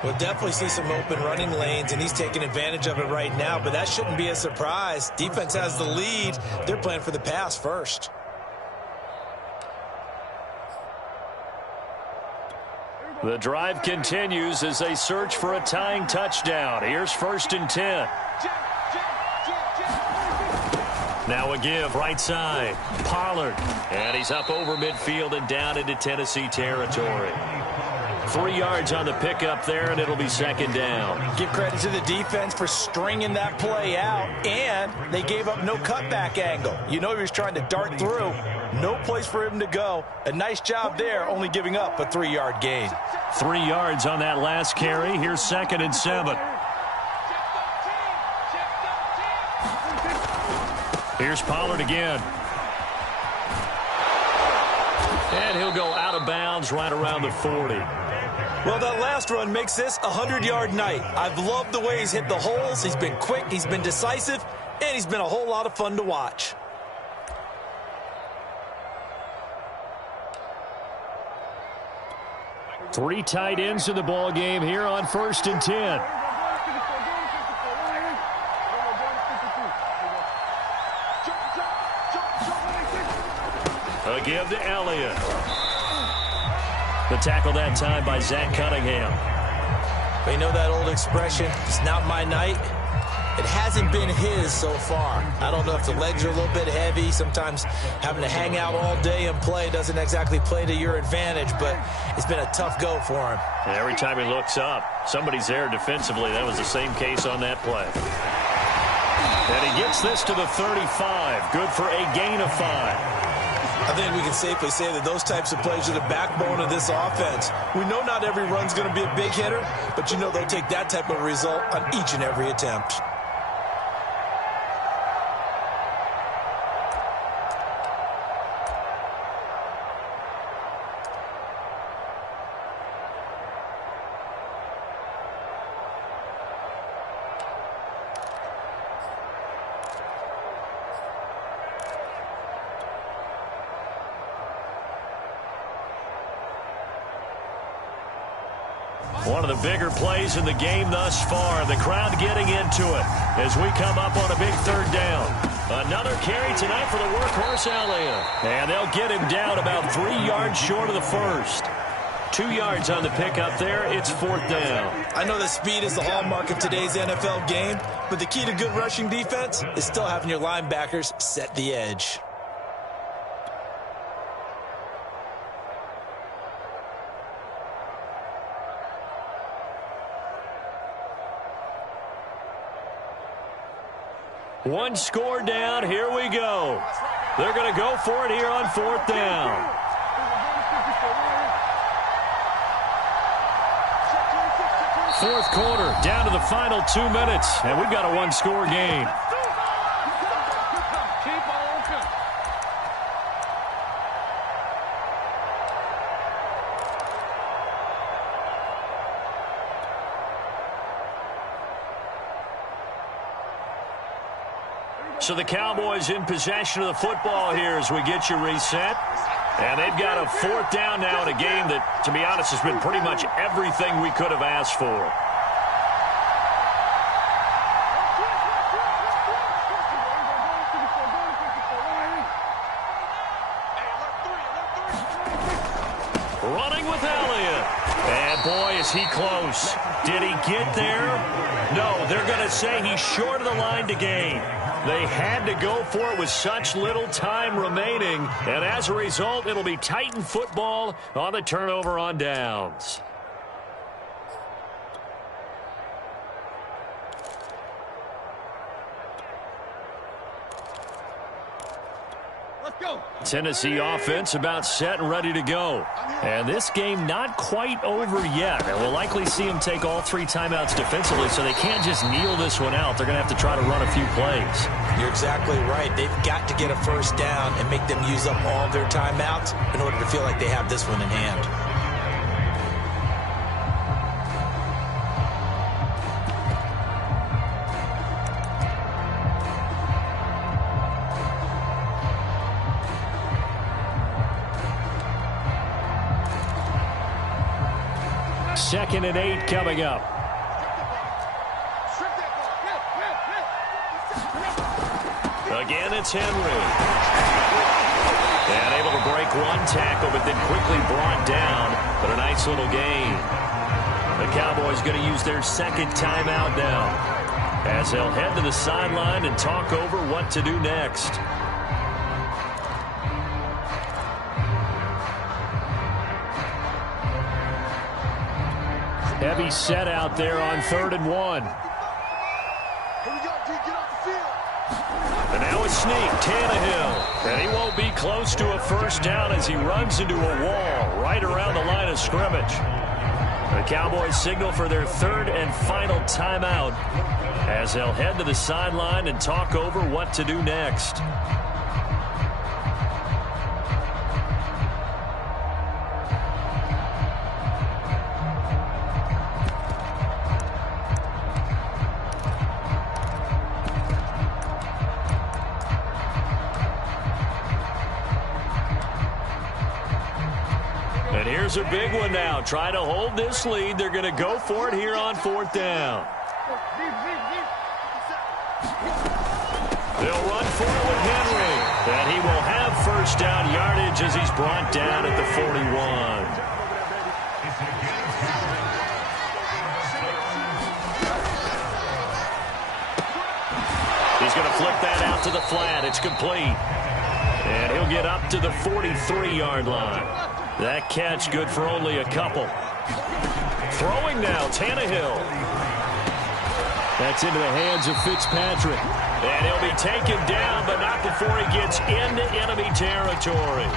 We'll definitely see some open running lanes, and he's taking advantage of it right now, but that shouldn't be a surprise. Defense has the lead. They're playing for the pass first. The drive continues as they search for a tying touchdown. Here's 1st and 10. Now a give right side. Pollard. And he's up over midfield and down into Tennessee territory. 3 yards on the pickup there, and it'll be 2nd down. Give credit to the defense for stringing that play out, and they gave up no cutback angle. You know he was trying to dart through. No place for him to go. A nice job there, only giving up a 3-yard gain. 3 yards on that last carry. Here's 2nd and 7. Here's Pollard again. And he'll go out of bounds right around the 40. Well, that last run makes this a 100-yard night. I've loved the way he's hit the holes. He's been quick, he's been decisive, and he's been a whole lot of fun to watch. Three tight ends in the ball game here on 1st and 10. A give to Elliott. The tackle that time by Zach Cunningham. They know that old expression, it's not my night. It hasn't been his so far. I don't know if the legs are a little bit heavy. Sometimes having to hang out all day and play doesn't exactly play to your advantage, but it's been a tough go for him. And every time he looks up, somebody's there defensively. That was the same case on that play. And he gets this to the 35. Good for a gain of 5. I think we can safely say that those types of plays are the backbone of this offense. We know not every run's going to be a big hitter, but you know they'll take that type of result on each and every attempt. One of the bigger plays in the game thus far. The crowd getting into it as we come up on a big third down. Another carry tonight for the workhorse Elliott. And they'll get him down about 3 yards short of the first. 2 yards on the pickup there. It's 4th down. I know that speed is the hallmark of today's NFL game, but the key to good rushing defense is still having your linebackers set the edge. One score down. Here we go. They're going to go for it here on 4th down. Fourth quarter, down to the final 2 minutes, and we've got a one-score game. So the Cowboys in possession of the football here as we get you reset. And they've got a 4th down now in a game that, to be honest, has been pretty much everything we could have asked for. Running with Elliott. And boy, is he close. Did he get there? No, they're going to say he's short of the line to gain. They had to go for it with such little time remaining, and as a result, it'll be Titan football on the turnover on downs. Tennessee offense about set and ready to go. And this game not quite over yet. And we'll likely see them take all 3 timeouts defensively, so they can't just kneel this one out. They're going to have to try to run a few plays. You're exactly right. They've got to get a first down and make them use up all of their timeouts in order to feel like they have this one in hand. Second and 8 coming up. Again, it's Henry. And able to break one tackle, but then quickly brought down. But a nice little gain. The Cowboys going to use their second timeout now, as they'll head to the sideline and talk over what to do next. Heavy set out there on 3rd and 1. And now a sneak, Tannehill. And he won't be close to a first down as he runs into a wall right around the line of scrimmage. The Cowboys signal for their 3rd and final timeout as they'll head to the sideline and talk over what to do next. And here's a big one now. Trying to hold this lead. They're going to go for it here on 4th down. They'll run for it with Henry. And he will have first down yardage as he's brought down at the 41. He's going to flip that out to the flat. It's complete. And he'll get up to the 43-yard line. That catch good for only a couple. Throwing now, Tannehill. That's into the hands of Fitzpatrick. And he'll be taken down, but not before he gets into enemy territory.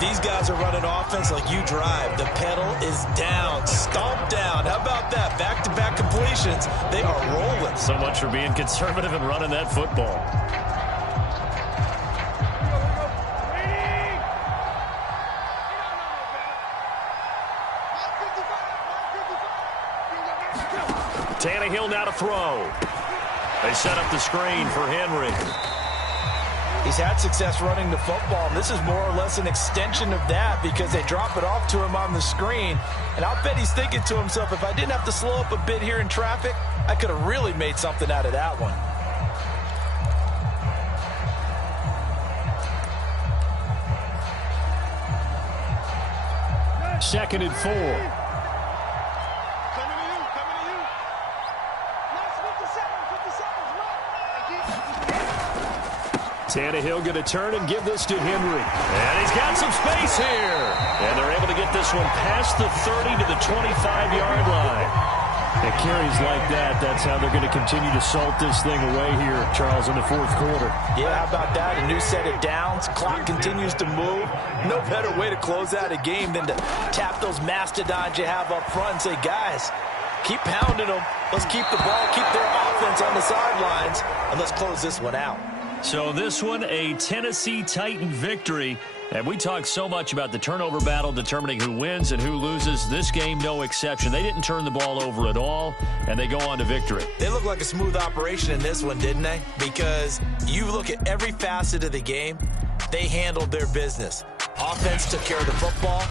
These guys are running offense like you drive. The pedal is down, stomp down. How about that? Back-to-back completions. They are rolling. So much for being conservative and running that football. Tannehill now to throw. They set up the screen for Henry. He's had success running the football, and this is more or less an extension of that because they drop it off to him on the screen. And I'll bet he's thinking to himself, if I didn't have to slow up a bit here in traffic, I could have really made something out of that one. Second and 4. Tannehill going to turn and give this to Henry. And he's got some space here. And they're able to get this one past the 30 to the 25-yard line. And carries like that, that's how they're going to continue to salt this thing away here, Charles, in the fourth quarter. Yeah, how about that? A new set of downs. Clock continues to move. No better way to close out a game than to tap those mastodons you have up front and say, guys, keep pounding them. Let's keep the ball, keep their offense on the sidelines, and let's close this one out. So this one, a Tennessee Titan victory. And we talked so much about the turnover battle determining who wins and who loses. This game, no exception. They didn't turn the ball over at all, and they go on to victory. They look like a smooth operation in this one, didn't they? Because you look at every facet of the game, they handled their business. Offense took care of the football.